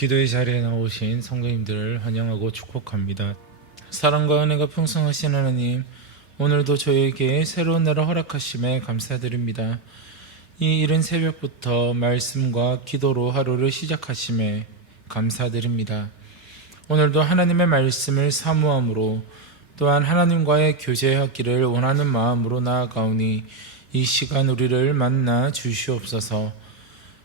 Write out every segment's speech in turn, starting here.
기도의 자리에 나오신 성도님들을 환영하고 축복합니다. 사랑과 은혜가 풍성하신 하나님, 오늘도 저에게 새로운 날을 허락하심에 감사드립니다. 이 이른 새벽부터 말씀과 기도로 하루를 시작하심에 감사드립니다. 오늘도 하나님의 말씀을 사모함으로 또한 하나님과의 교제하기를 원하는 마음으로 나아가오니 이 시간 우리를 만나 주시옵소서.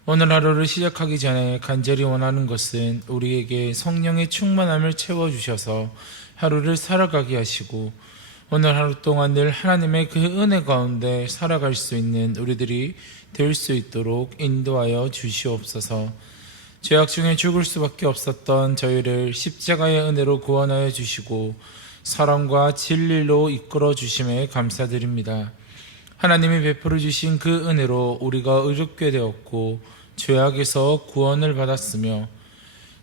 오늘 하루를 시작하기 전에 간절히 원하는 것은 우리에게 성령의 충만함을 채워주셔서 하루를 살아가게 하시고 오늘 하루 동안 늘 하나님의 그 은혜 가운데 살아갈 수 있는 우리들이 될 수 있도록 인도하여 주시옵소서. 죄악 중에 죽을 수밖에 없었던 저희를 십자가의 은혜로 구원하여 주시고 사랑과 진리로 이끌어 주심에 감사드립니다. 하나님이 베풀어 주신 그 은혜로 우리가 의롭게 되었고 죄악에서 구원을 받았으며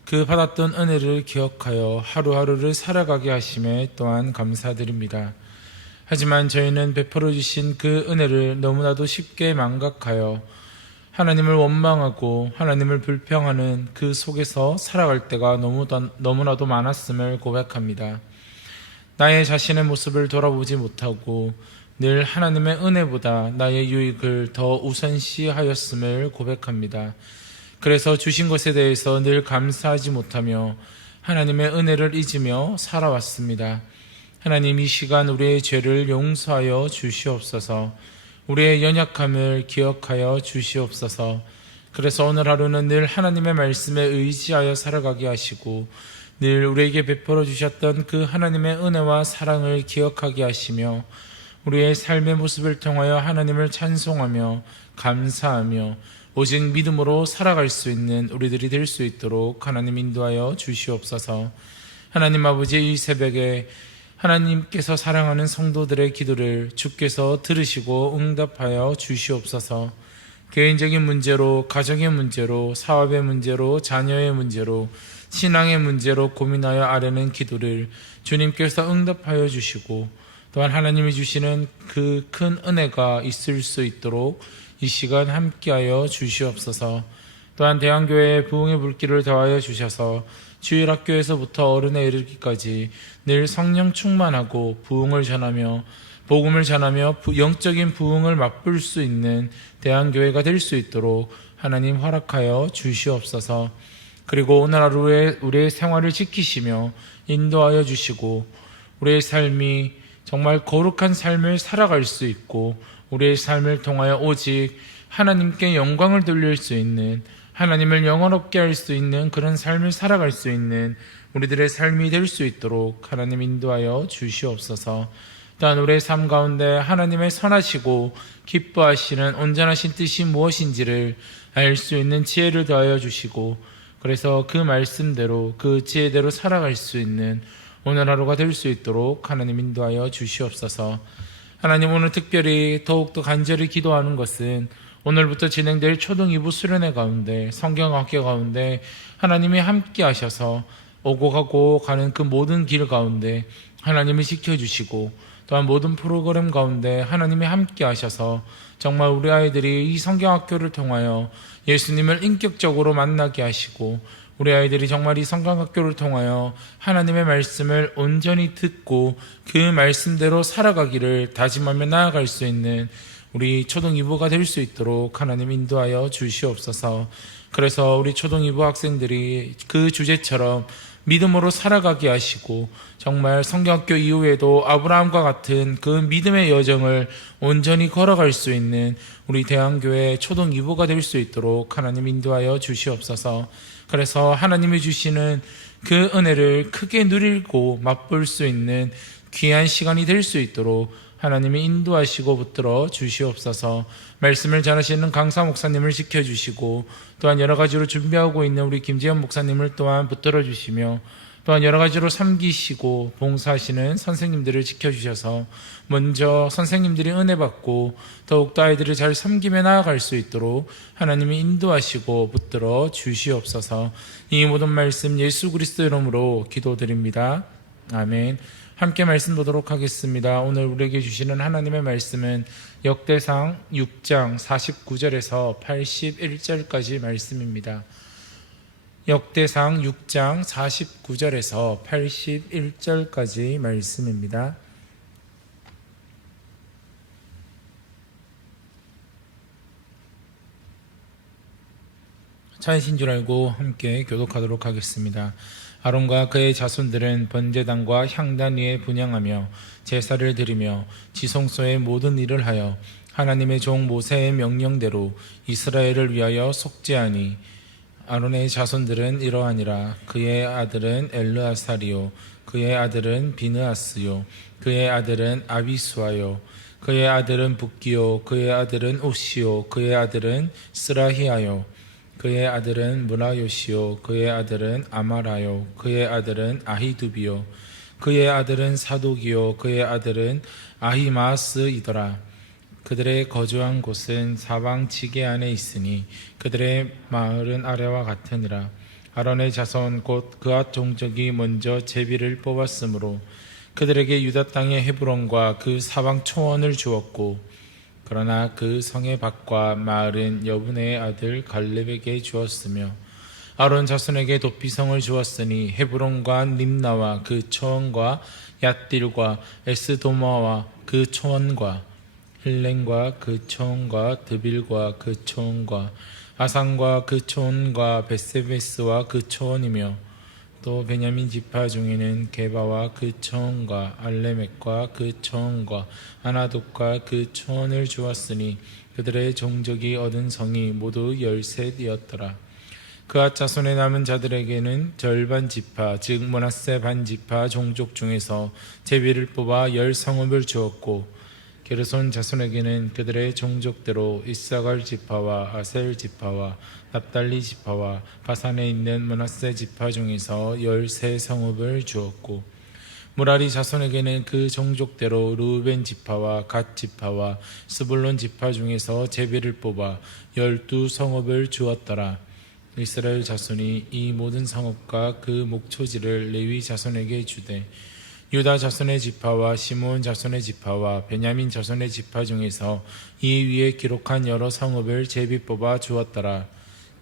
그 받았던 은혜를 기억하여 하루하루를 살아가게 하심에 또한 감사드립니다. 하지만 저희는 베풀어 주신 그 은혜를 너무나도 쉽게 망각하여 하나님을 원망하고 하나님을 불평하는 그 속에서 살아갈 때가 너무나도 많았음을 고백합니다. 나의 자신의 모습을 돌아보지 못하고 늘 하나님의 은혜보다 나의 유익을 더 우선시하였음을 고백합니다. 그래서 주신 것에 대해서 늘 감사하지 못하며 하나님의 은혜를 잊으며 살아왔습니다. 하나님, 이 시간 우리의 죄를 용서하여 주시옵소서. 우리의 연약함을 기억하여 주시옵소서. 그래서 오늘 하루는 늘 하나님의 말씀에 의지하여 살아가게 하시고 늘 우리에게 베풀어 주셨던 그 하나님의 은혜와 사랑을 기억하게 하시며 우리의 삶의 모습을 통하여 하나님을 찬송하며 감사하며 오직 믿음으로 살아갈 수 있는 우리들이 될 수 있도록 하나님 인도하여 주시옵소서. 하나님 아버지, 이 새벽에 하나님께서 사랑하는 성도들의 기도를 주께서 들으시고 응답하여 주시옵소서. 개인적인 문제로, 가정의 문제로, 사업의 문제로, 자녀의 문제로, 신앙의 문제로 고민하여 아뢰는 기도를 주님께서 응답하여 주시고 또한 하나님이 주시는 그 큰 은혜가 있을 수 있도록 이 시간 함께하여 주시옵소서. 또한 대한교회의 부흥의 불길을 더하여 주셔서 주일학교에서부터 어른에 이르기까지 늘 성령 충만하고 부흥을 전하며 복음을 전하며 영적인 부흥을 맛볼 수 있는 대한교회가 될 수 있도록 하나님 허락하여 주시옵소서. 그리고 오늘 하루에 우리의 생활을 지키시며 인도하여 주시고 우리의 삶이 정말 거룩한 삶을 살아갈 수 있고 우리의 삶을 통하여 오직 하나님께 영광을 돌릴 수 있는, 하나님을 영원롭게 할 수 있는 그런 삶을 살아갈 수 있는 우리들의 삶이 될 수 있도록 하나님 인도하여 주시옵소서. 또한 우리의 삶 가운데 하나님의 선하시고 기뻐하시는 온전하신 뜻이 무엇인지를 알 수 있는 지혜를 더하여 주시고 그래서 그 말씀대로 그 지혜대로 살아갈 수 있는 오늘 하루가 될 수 있도록 하나님 인도하여 주시옵소서. 하나님, 오늘 특별히 더욱더 간절히 기도하는 것은 오늘부터 진행될 초등 2부 수련회 가운데 성경학교 가운데 하나님이 함께 하셔서 오고 가고 가는 그 모든 길 가운데 하나님이 지켜주시고 또한 모든 프로그램 가운데 하나님이 함께 하셔서 정말 우리 아이들이 이 성경학교를 통하여 예수님을 인격적으로 만나게 하시고 우리 아이들이 정말 이 성경학교를 통하여 하나님의 말씀을 온전히 듣고 그 말씀대로 살아가기를 다짐하며 나아갈 수 있는 우리 초등 2부가 될 수 있도록 하나님 인도하여 주시옵소서. 그래서 우리 초등 2부 학생들이 그 주제처럼 믿음으로 살아가게 하시고 정말 성경학교 이후에도 아브라함과 같은 그 믿음의 여정을 온전히 걸어갈 수 있는 우리 대한교회 초등 2부가 될 수 있도록 하나님 인도하여 주시옵소서. 그래서 하나님이 주시는 그 은혜를 크게 누리고 맛볼 수 있는 귀한 시간이 될 수 있도록 하나님이 인도하시고 붙들어 주시옵소서. 말씀을 전하시는 강사 목사님을 지켜주시고 또한 여러 가지로 준비하고 있는 우리 김재현 목사님을 또한 붙들어 주시며 또한 여러 가지로 섬기시고 봉사하시는 선생님들을 지켜주셔서 먼저 선생님들이 은혜 받고 더욱더 아이들을 잘 섬기며 나아갈 수 있도록 하나님이 인도하시고 붙들어 주시옵소서. 이 모든 말씀 예수 그리스도 이름으로 기도드립니다. 아멘. 함께 말씀 보도록 하겠습니다. 오늘 우리에게 주시는 하나님의 말씀은 역대상 6장 49절에서 81절까지 말씀입니다. 역대상 6장 49절에서 81절까지 말씀입니다. 찬신 줄 알고 함께 교독하도록 하겠습니다. 아론과 그의 자손들은 번제단과 향단 위에 분향하며 제사를 드리며 지성소의 모든 일을 하여 하나님의 종 모세의 명령대로 이스라엘을 위하여 속죄하니 아론의 자손들은 이러하니라. 그의 아들은 엘르아살이요 그의 아들은 비느하스요 그의 아들은 아비수아요 그의 아들은 붓기요 그의 아들은 오시요 그의 아들은 스라히아요 그의 아들은 무라요시요 그의 아들은 아마라요 그의 아들은 아히두비요 그의 아들은 사독이요 그의 아들은 아히마스이더라. 그들의 거주한 곳은 사방 지게 안에 있으니 그들의 마을은 아래와 같으니라. 아론의 자손 곧 그앗 종족이 먼저 제비를 뽑았으므로 그들에게 유다 땅의 헤브론과 그 사방 초원을 주었고, 그러나 그 성의 밭과 마을은 여분의 아들 갈렙에게 주었으며 아론 자손에게 도피성을 주었으니 헤브론과 림나와 그 초원과 얏딜과 에스도마와 그 초원과 힐렌과 그 초원과 드빌과 그 초원과 아산과 그 초원과 베세베스와 그 초원이며 또 베냐민 지파 중에는 게바와 그 초원과 알레멕과 그 초원과 아나돗과 그 초원을 주었으니 그들의 종족이 얻은 성이 모두 13이었더라. 그앗 자손의 남은 자들에게는 절반 지파 즉 므낫세 반 지파 종족 중에서 제비를 뽑아 10성읍을 주었고, 게르손 자손에게는 그들의 종족대로 이사갈 지파와 아셀 지파와 납달리 지파와 바산에 있는 므낫세 지파 중에서 13성읍을 주었고, 무라리 자손에게는 그 종족대로 르우벤 지파와 갓 지파와 스불론 지파 중에서 제비를 뽑아 12성읍을 주었더라. 이스라엘 자손이 이 모든 성읍과 그 목초지를 레위 자손에게 주되, 유다 자손의 지파와 시므온 자손의 지파와 베냐민 자손의 지파 중에서 이 위에 기록한 여러 성읍을 제비 뽑아 주었더라.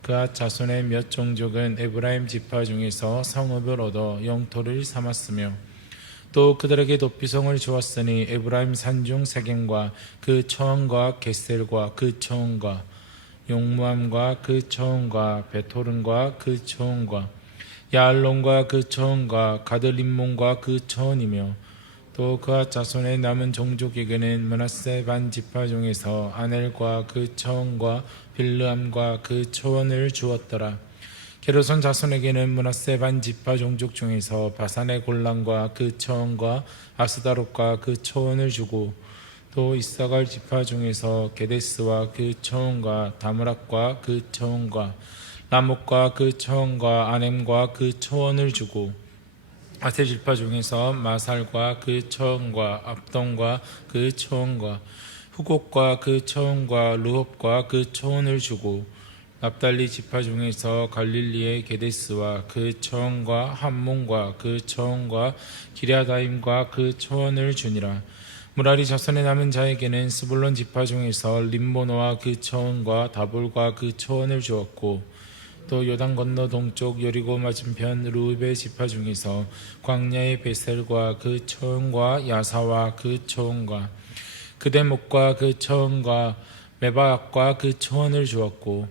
그앗 자손의 몇 종족은 에브라임 지파 중에서 성읍을 얻어 영토를 삼았으며, 또 그들에게 도피성을 주었으니 에브라임 산중 세겜과 그 초원과 겟셀과 그 초원과 용무암과 그 초원과 베토른과 그 초원과 야알론과 그 초원과 가드림몬과 그 초원이며, 또 그앗 자손의 남은 종족에게는 므낫세 반 지파 중에서 아넬과 그 초원과 빌르암과 그 초원을 주었더라. 게르손 자손에게는 므낫세 반 지파 종족 중에서 바산의 골란과 그 초원과 아스다롯과 그 초원을 주고, 또 이사갈 지파 중에서 게데스와 그 초원과 다므락과 그 초원과 라목과 그 초원과 아넴과 그 초원을 주고, 아셀 지파 중에서 마살과 그 초원과 압동과 그 초원과 후곡과 그 초원과 르홉과 그 초원을 주고, 납달리 지파 중에서 갈릴리의 게데스와 그 초원과 함몬과 그 초원과 기랴다임과 그 초원을 주니라. 무라리 자손의 남은 자에게는 스불론 지파 중에서 림모노와 그 초원과 다볼과 그 초원을 주었고, 또 요단 건너 동쪽 여리고 맞은편 루베 지파 중에서 광야의 베셀과 그 초원과 야사와 그 초원과 그대목과 그 초원과 메바악과 그 초원을 주었고,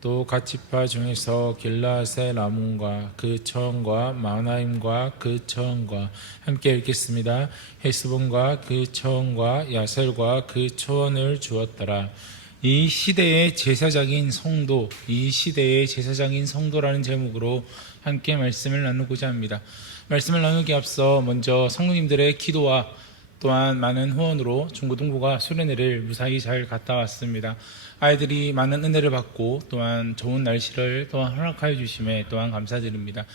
또 갓 지파 중에서 길라앗의 라몬과 그 초원과 마나임과 그 초원과 함께 읽겠습니다. 헤스본과 그 초원과 야셀과 그 초원을 주었더라. 이 시대의 제사장인 성도, 이 시대의 제사장인 성도라는 제목으로 함께 말씀을 나누고자 합니다. 말씀을 나누기 앞서 먼저 성도님들의 기도와 또한 많은 후원으로 중고등부가 수련회를 무사히 잘 갔다 왔습니다. 아이들이 많은 은혜를 받고 또한 좋은 날씨를 또한 허락하여 주심에 또한 감사드립니다.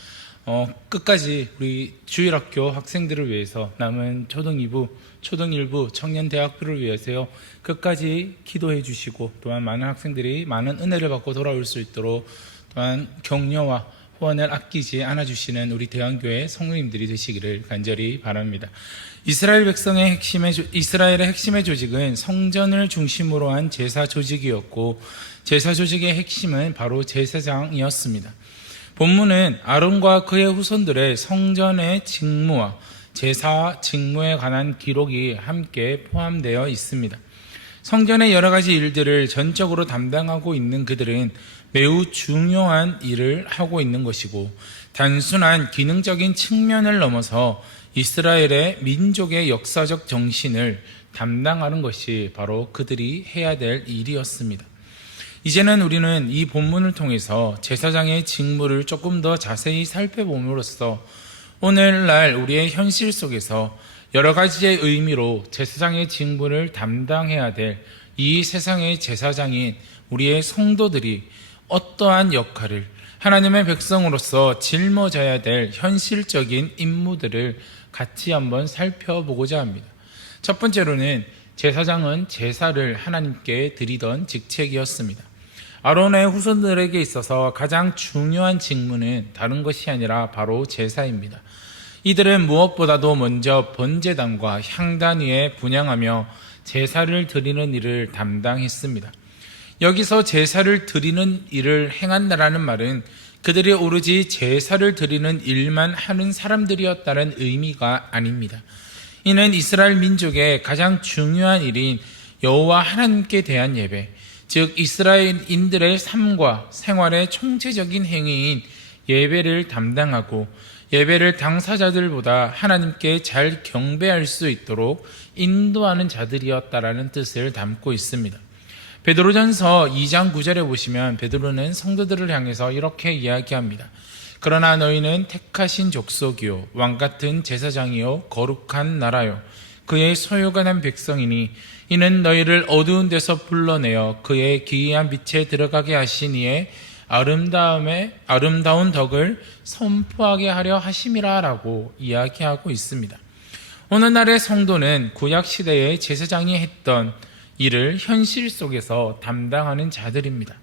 끝까지 우리 주일학교 학생들을 위해서 남은 초등 2부, 초등 1부, 청년대학부를 위해서요 끝까지 기도해 주시고, 또한 많은 학생들이 많은 은혜를 받고 돌아올 수 있도록 또한 격려와 후원을 아끼지 않아주시는 우리 대한교회 성도님들이 되시기를 간절히 바랍니다. 이스라엘의 핵심의 조직은 성전을 중심으로 한 제사 조직이었고, 제사 조직의 핵심은 바로 제사장이었습니다. 본문은 아론과 그의 후손들의 성전의 직무와 제사 직무에 관한 기록이 함께 포함되어 있습니다. 성전의 여러 가지 일들을 전적으로 담당하고 있는 그들은 매우 중요한 일을 하고 있는 것이고, 단순한 기능적인 측면을 넘어서 이스라엘의 민족의 역사적 정신을 담당하는 것이 바로 그들이 해야 될 일이었습니다. 이제는 우리는 이 본문을 통해서 제사장의 직무를 조금 더 자세히 살펴봄으로써 오늘날 우리의 현실 속에서 여러 가지의 의미로 제사장의 직무를 담당해야 될 이 세상의 제사장인 우리의 성도들이 어떠한 역할을, 하나님의 백성으로서 짊어져야 될 현실적인 임무들을 같이 한번 살펴보고자 합니다. 첫 번째로는 제사장은 제사를 하나님께 드리던 직책이었습니다. 아론의 후손들에게 있어서 가장 중요한 직무는 다른 것이 아니라 바로 제사입니다. 이들은 무엇보다도 먼저 번제단과 향단 위에 분향하며 제사를 드리는 일을 담당했습니다. 여기서 제사를 드리는 일을 행한다라는 말은 그들이 오로지 제사를 드리는 일만 하는 사람들이었다는 의미가 아닙니다. 이는 이스라엘 민족의 가장 중요한 일인 여호와 하나님께 대한 예배, 즉 이스라엘인들의 삶과 생활의 총체적인 행위인 예배를 담당하고 예배를 당사자들보다 하나님께 잘 경배할 수 있도록 인도하는 자들이었다라는 뜻을 담고 있습니다. 베드로전서 2장 9절에 보시면 베드로는 성도들을 향해서 이렇게 이야기합니다. 그러나 너희는 택하신 족속이요 왕같은 제사장이요 거룩한 나라요 그의 소유가 난 백성이니 이는 너희를 어두운 데서 불러내어 그의 기이한 빛에 들어가게 하신 이의 아름다운 덕을 선포하게 하려 하심이라 라고 이야기하고 있습니다. 오늘날의 성도는 구약시대의 제사장이 했던 일을 현실 속에서 담당하는 자들입니다.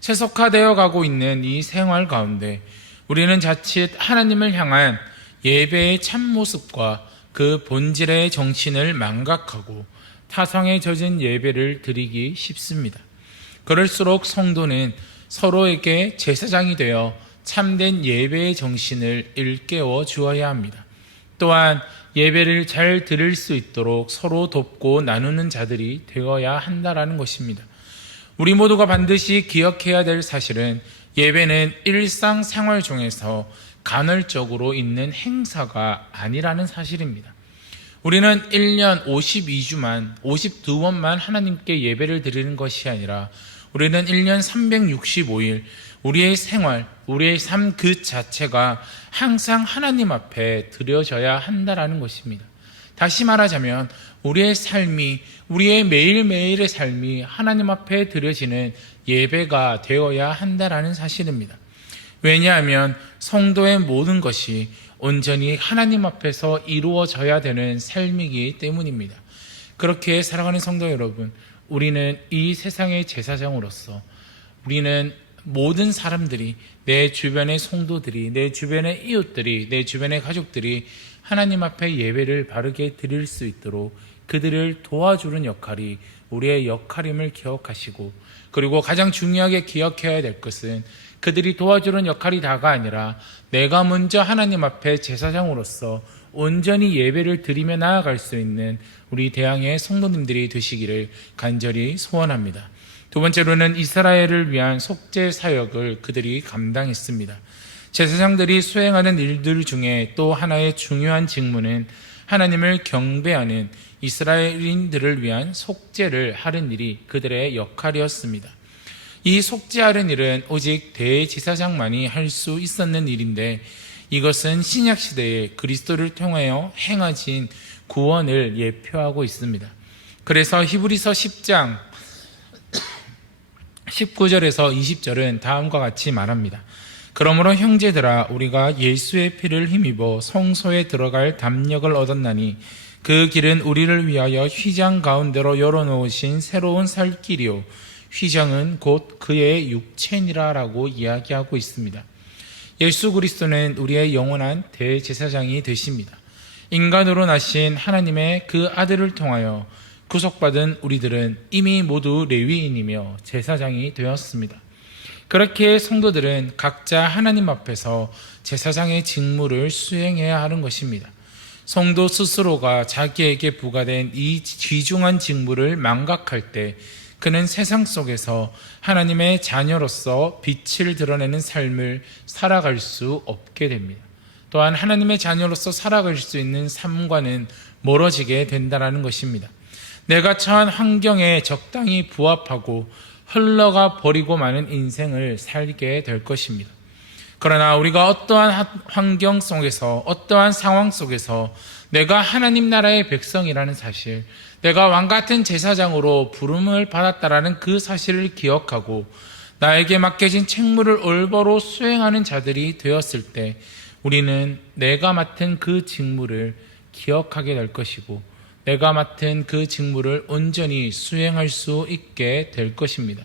세속화되어 가고 있는 이 생활 가운데 우리는 자칫 하나님을 향한 예배의 참모습과 그 본질의 정신을 망각하고 타성에 젖은 예배를 드리기 쉽습니다. 그럴수록 성도는 서로에게 제사장이 되어 참된 예배의 정신을 일깨워 주어야 합니다. 또한 예배를 잘 드릴 수 있도록 서로 돕고 나누는 자들이 되어야 한다라는 것입니다. 우리 모두가 반드시 기억해야 될 사실은 예배는 일상생활 중에서 간헐적으로 있는 행사가 아니라는 사실입니다. 우리는 1년 52번만 하나님께 예배를 드리는 것이 아니라 우리는 1년 365일 우리의 생활, 우리의 삶 그 자체가 항상 하나님 앞에 드려져야 한다라는 것입니다. 다시 말하자면 우리의 삶이, 우리의 매일매일의 삶이 하나님 앞에 드려지는 예배가 되어야 한다라는 사실입니다. 왜냐하면 성도의 모든 것이 온전히 하나님 앞에서 이루어져야 되는 삶이기 때문입니다. 그렇게 살아가는 성도 여러분, 우리는 이 세상의 제사장으로서 우리는 모든 사람들이, 내 주변의 성도들이, 내 주변의 이웃들이, 내 주변의 가족들이 하나님 앞에 예배를 바르게 드릴 수 있도록 그들을 도와주는 역할이 우리의 역할임을 기억하시고, 그리고 가장 중요하게 기억해야 될 것은 그들이 도와주는 역할이 다가 아니라 내가 먼저 하나님 앞에 제사장으로서 온전히 예배를 드리며 나아갈 수 있는 우리 대항의 성도님들이 되시기를 간절히 소원합니다. 두 번째로는 이스라엘을 위한 속죄 사역을 그들이 감당했습니다. 제사장들이 수행하는 일들 중에 또 하나의 중요한 직무는 하나님을 경배하는 이스라엘인들을 위한 속죄를 하는 일이 그들의 역할이었습니다. 이 속죄하는 일은 오직 대제사장만이 할 수 있었는 일인데, 이것은 신약시대에 그리스도를 통하여 행하신 구원을 예표하고 있습니다. 그래서 히브리서 10장 19절에서 20절은 다음과 같이 말합니다. 그러므로 형제들아, 우리가 예수의 피를 힘입어 성소에 들어갈 담력을 얻었나니 그 길은 우리를 위하여 휘장 가운데로 열어놓으신 새로운 살 길이요 휘장은 곧 그의 육체니라 라고 이야기하고 있습니다. 예수 그리스도는 우리의 영원한 대제사장이 되십니다. 인간으로 나신 하나님의 그 아들을 통하여 구속받은 우리들은 이미 모두 레위인이며 제사장이 되었습니다. 그렇게 성도들은 각자 하나님 앞에서 제사장의 직무를 수행해야 하는 것입니다. 성도 스스로가 자기에게 부과된 이 귀중한 직무를 망각할 때 그는 세상 속에서 하나님의 자녀로서 빛을 드러내는 삶을 살아갈 수 없게 됩니다. 또한 하나님의 자녀로서 살아갈 수 있는 삶과는 멀어지게 된다는 것입니다. 내가 처한 환경에 적당히 부합하고 흘러가 버리고 마는 인생을 살게 될 것입니다. 그러나 우리가 어떠한 환경 속에서, 어떠한 상황 속에서 내가 하나님 나라의 백성이라는 사실, 내가 왕같은 제사장으로 부름을 받았다라는 그 사실을 기억하고 나에게 맡겨진 책무를 올바로 수행하는 자들이 되었을 때 우리는 내가 맡은 그 직무를 기억하게 될 것이고 내가 맡은 그 직무를 온전히 수행할 수 있게 될 것입니다.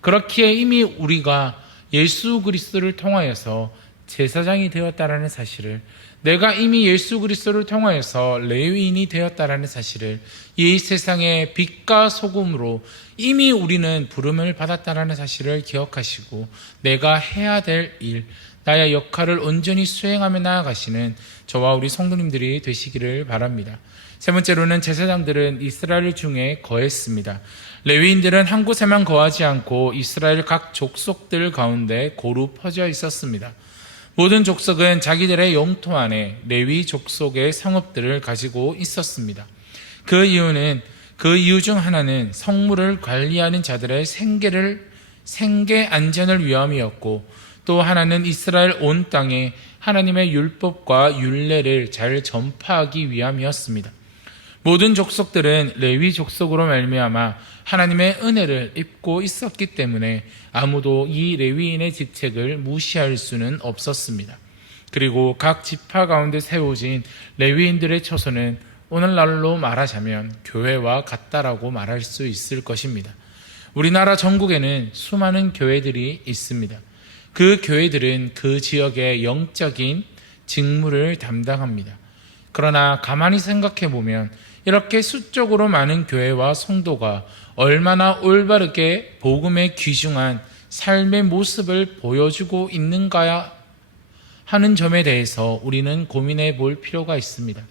그렇기에 이미 우리가 예수 그리스도를 통하여서 제사장이 되었다라는 사실을, 내가 이미 예수 그리스도를 통하여서 레위인이 되었다라는 사실을, 이 세상의 빛과 소금으로 이미 우리는 부름을 받았다라는 사실을 기억하시고 내가 해야 될 일, 나의 역할을 온전히 수행하며 나아가시는 저와 우리 성도님들이 되시기를 바랍니다. 세 번째로는 제사장들은 이스라엘 중에 거했습니다. 레위인들은 한 곳에만 거하지 않고 이스라엘 각 족속들 가운데 고루 퍼져 있었습니다. 모든 족속은 자기들의 영토 안에 레위 족속의 성읍들을 가지고 있었습니다. 그 이유 중 하나는 성물을 관리하는 자들의 생계 안전을 위함이었고, 또 하나는 이스라엘 온 땅에 하나님의 율법과 율례를 잘 전파하기 위함이었습니다. 모든 족속들은 레위 족속으로 말미암아 하나님의 은혜를 입고 있었기 때문에 아무도 이 레위인의 직책을 무시할 수는 없었습니다. 그리고 각 지파 가운데 세워진 레위인들의 처소는 오늘날로 말하자면 교회와 같다라고 말할 수 있을 것입니다. 우리나라 전국에는 수많은 교회들이 있습니다. 그 교회들은 그 지역의 영적인 직무를 담당합니다. 그러나 가만히 생각해 보면 이렇게 수적으로 많은 교회와 성도가 얼마나 올바르게 복음의 귀중한 삶의 모습을 보여주고 있는가 하는 점에 대해서 우리는 고민해 볼 필요가 있습니다.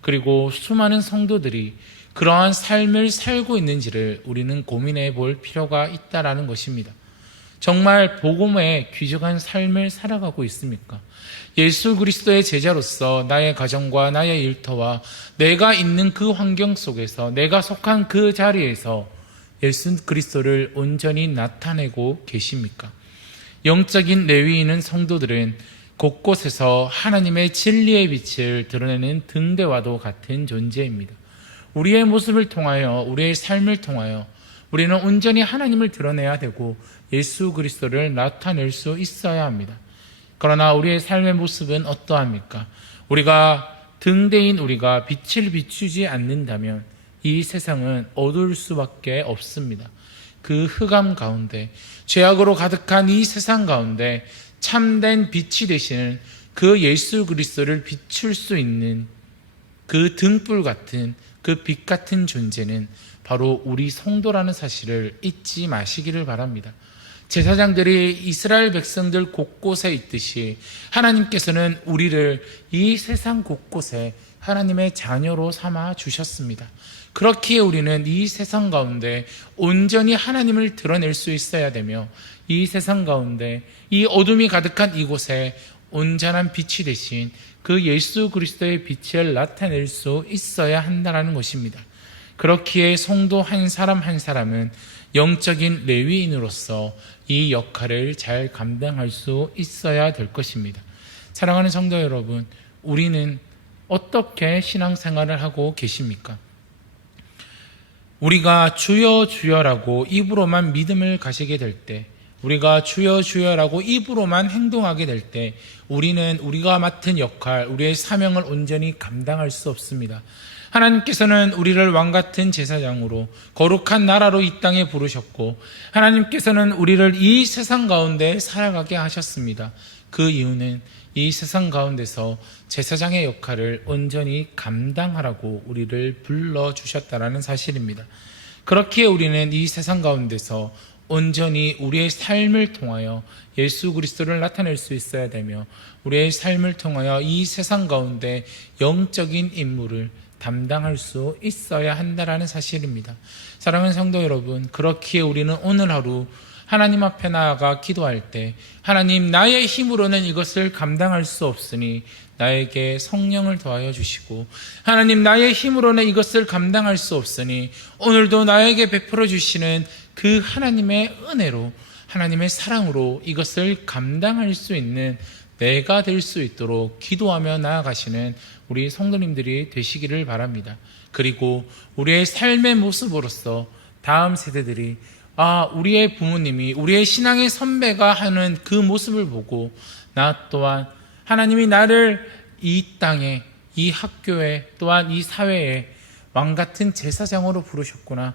그리고 수많은 성도들이 그러한 삶을 살고 있는지를 우리는 고민해 볼 필요가 있다라는 것입니다. 정말 복음의 귀중한 삶을 살아가고 있습니까? 예수 그리스도의 제자로서 나의 가정과 나의 일터와 내가 있는 그 환경 속에서, 내가 속한 그 자리에서 예수 그리스도를 온전히 나타내고 계십니까? 영적인 레위인은 성도들은 곳곳에서 하나님의 진리의 빛을 드러내는 등대와도 같은 존재입니다. 우리의 모습을 통하여, 우리의 삶을 통하여 우리는 온전히 하나님을 드러내야 되고 예수 그리스도를 나타낼 수 있어야 합니다. 그러나 우리의 삶의 모습은 어떠합니까? 등대인 우리가 빛을 비추지 않는다면 이 세상은 어두울 수밖에 없습니다. 그 흑암 가운데, 죄악으로 가득한 이 세상 가운데 참된 빛이 되시는 그 예수 그리스도를 비출 수 있는 그 등불 같은, 그 빛 같은 존재는 바로 우리 성도라는 사실을 잊지 마시기를 바랍니다. 제사장들이 이스라엘 백성들 곳곳에 있듯이 하나님께서는 우리를 이 세상 곳곳에 하나님의 자녀로 삼아 주셨습니다. 그렇기에 우리는 이 세상 가운데 온전히 하나님을 드러낼 수 있어야 되며, 이 세상 가운데 이 어둠이 가득한 이곳에 온전한 빛이 되신 그 예수 그리스도의 빛을 나타낼 수 있어야 한다는 것입니다. 그렇기에 성도 한 사람 한 사람은 영적인 레위인으로서 이 역할을 잘 감당할 수 있어야 될 것입니다. 사랑하는 성도 여러분, 우리는 어떻게 신앙생활을 하고 계십니까? 우리가 주여 주여라고 입으로만 믿음을 가지게 될 때, 우리가 주여 주여라고 입으로만 행동하게 될 때 우리는 우리가 맡은 역할, 우리의 사명을 온전히 감당할 수 없습니다. 하나님께서는 우리를 왕같은 제사장으로 거룩한 나라로 이 땅에 부르셨고, 하나님께서는 우리를 이 세상 가운데 살아가게 하셨습니다. 그 이유는 이 세상 가운데서 제사장의 역할을 온전히 감당하라고 우리를 불러주셨다라는 사실입니다. 그렇기에 우리는 이 세상 가운데서 온전히 우리의 삶을 통하여 예수 그리스도를 나타낼 수 있어야 되며 우리의 삶을 통하여 이 세상 가운데 영적인 임무를 담당할 수 있어야 한다라는 사실입니다. 사랑하는 성도 여러분, 그렇기에 우리는 오늘 하루 하나님 앞에 나아가 기도할 때 하나님, 나의 힘으로는 이것을 감당할 수 없으니 나에게 성령을 더하여 주시고, 하나님, 나의 힘으로는 이것을 감당할 수 없으니 오늘도 나에게 베풀어 주시는 그 하나님의 은혜로, 하나님의 사랑으로 이것을 감당할 수 있는 내가 될 수 있도록 기도하며 나아가시는 우리 성도님들이 되시기를 바랍니다. 그리고 우리의 삶의 모습으로서 다음 세대들이 우리의 부모님이, 우리의 신앙의 선배가 하는 그 모습을 보고 나 또한 하나님이 나를 이 땅에, 이 학교에, 또한 이 사회에 왕같은 제사장으로 부르셨구나.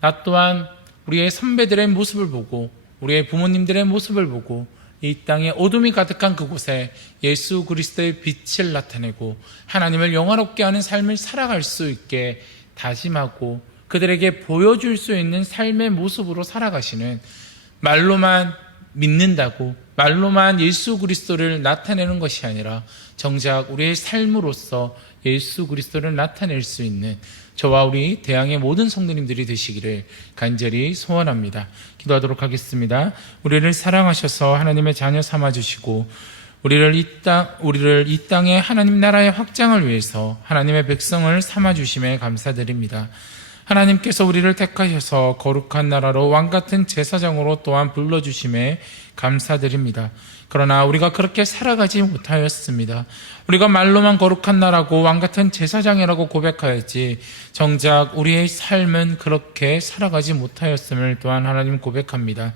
나 또한 우리의 선배들의 모습을 보고, 우리의 부모님들의 모습을 보고 이 땅에 어둠이 가득한 그곳에 예수 그리스도의 빛을 나타내고 하나님을 영화롭게 하는 삶을 살아갈 수 있게 다짐하고 그들에게 보여줄 수 있는 삶의 모습으로 살아가시는, 말로만 믿는다고 말로만 예수 그리스도를 나타내는 것이 아니라 정작 우리의 삶으로서 예수 그리스도를 나타낼 수 있는 저와 우리 대항의 모든 성도님들이 되시기를 간절히 소원합니다. 기도하도록 하겠습니다. 우리를 사랑하셔서 하나님의 자녀 삼아주시고 우리를 이 땅에 하나님 나라의 확장을 위해서 하나님의 백성을 삼아주심에 감사드립니다. 하나님께서 우리를 택하셔서 거룩한 나라로 왕같은 제사장으로 또한 불러주심에 감사드립니다. 그러나 우리가 그렇게 살아가지 못하였습니다. 우리가 말로만 거룩한 나라고 왕같은 제사장이라고 고백하였지 정작 우리의 삶은 그렇게 살아가지 못하였음을 또한 하나님 고백합니다.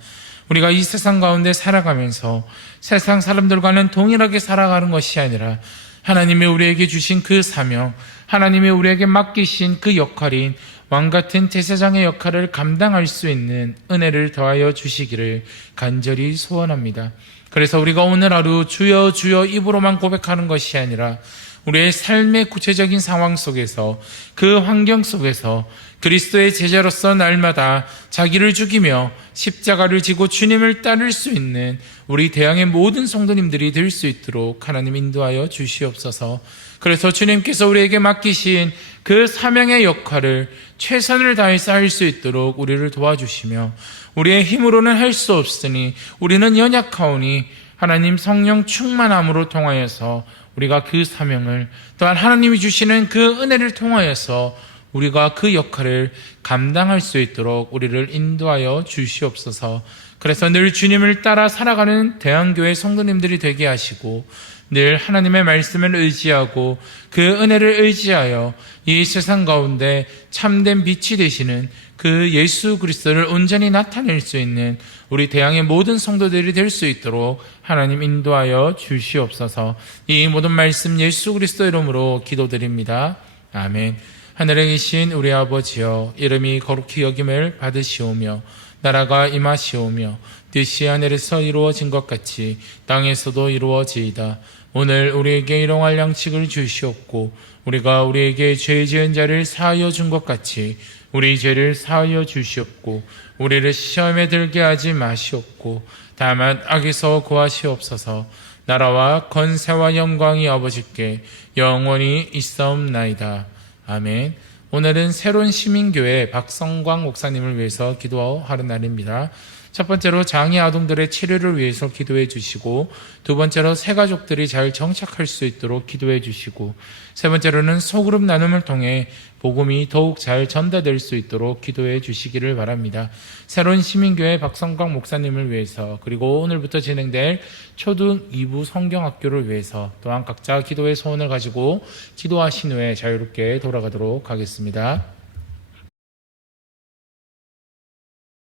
우리가 이 세상 가운데 살아가면서 세상 사람들과는 동일하게 살아가는 것이 아니라 하나님이 우리에게 주신 그 사명, 하나님이 우리에게 맡기신 그 역할인 왕같은 제사장의 역할을 감당할 수 있는 은혜를 더하여 주시기를 간절히 소원합니다. 그래서 우리가 오늘 하루 주여 주여 입으로만 고백하는 것이 아니라 우리의 삶의 구체적인 상황 속에서, 그 환경 속에서 그리스도의 제자로서 날마다 자기를 죽이며 십자가를 지고 주님을 따를 수 있는 우리 대항의 모든 성도님들이 될 수 있도록 하나님 인도하여 주시옵소서. 그래서 주님께서 우리에게 맡기신 그 사명의 역할을 최선을 다해서 할 수 있도록 우리를 도와주시며, 우리의 힘으로는 할 수 없으니 우리는 연약하오니 하나님 성령 충만함으로 통하여서 우리가 그 사명을, 또한 하나님이 주시는 그 은혜를 통하여서 우리가 그 역할을 감당할 수 있도록 우리를 인도하여 주시옵소서. 그래서 늘 주님을 따라 살아가는 대한교회 성도님들이 되게 하시고 늘 하나님의 말씀을 의지하고 그 은혜를 의지하여 이 세상 가운데 참된 빛이 되시는 그 예수 그리스도를 온전히 나타낼 수 있는 우리 대항의 모든 성도들이 될 수 있도록 하나님 인도하여 주시옵소서. 이 모든 말씀 예수 그리스도 이름으로 기도드립니다. 아멘. 하늘에 계신 우리 아버지여, 이름이 거룩히 여김을 받으시오며 나라가 임하시오며 뜻이 하늘에서 이루어진 것 같이 땅에서도 이루어지이다. 오늘 우리에게 일용할 양식을 주시옵고 우리가 우리에게 죄 지은 자를 사하여 준 것 같이 우리 죄를 사하여 주시옵고 우리를 시험에 들게 하지 마시옵고 다만 악에서 구하시옵소서. 나라와 권세와 영광이 아버지께 영원히 있사옵나이다. 아멘. 오늘은 새로운 시민교회 박성광 목사님을 위해서 기도하는 날입니다. 첫 번째로 장애 아동들의 치료를 위해서 기도해 주시고, 두 번째로 새 가족들이 잘 정착할 수 있도록 기도해 주시고, 세 번째로는 소그룹 나눔을 통해 복음이 더욱 잘 전달될 수 있도록 기도해 주시기를 바랍니다. 새로운 시민교회 박성광 목사님을 위해서, 그리고 오늘부터 진행될 초등 2부 성경학교를 위해서 또한 각자 기도의 소원을 가지고 기도하신 후에 자유롭게 돌아가도록 하겠습니다.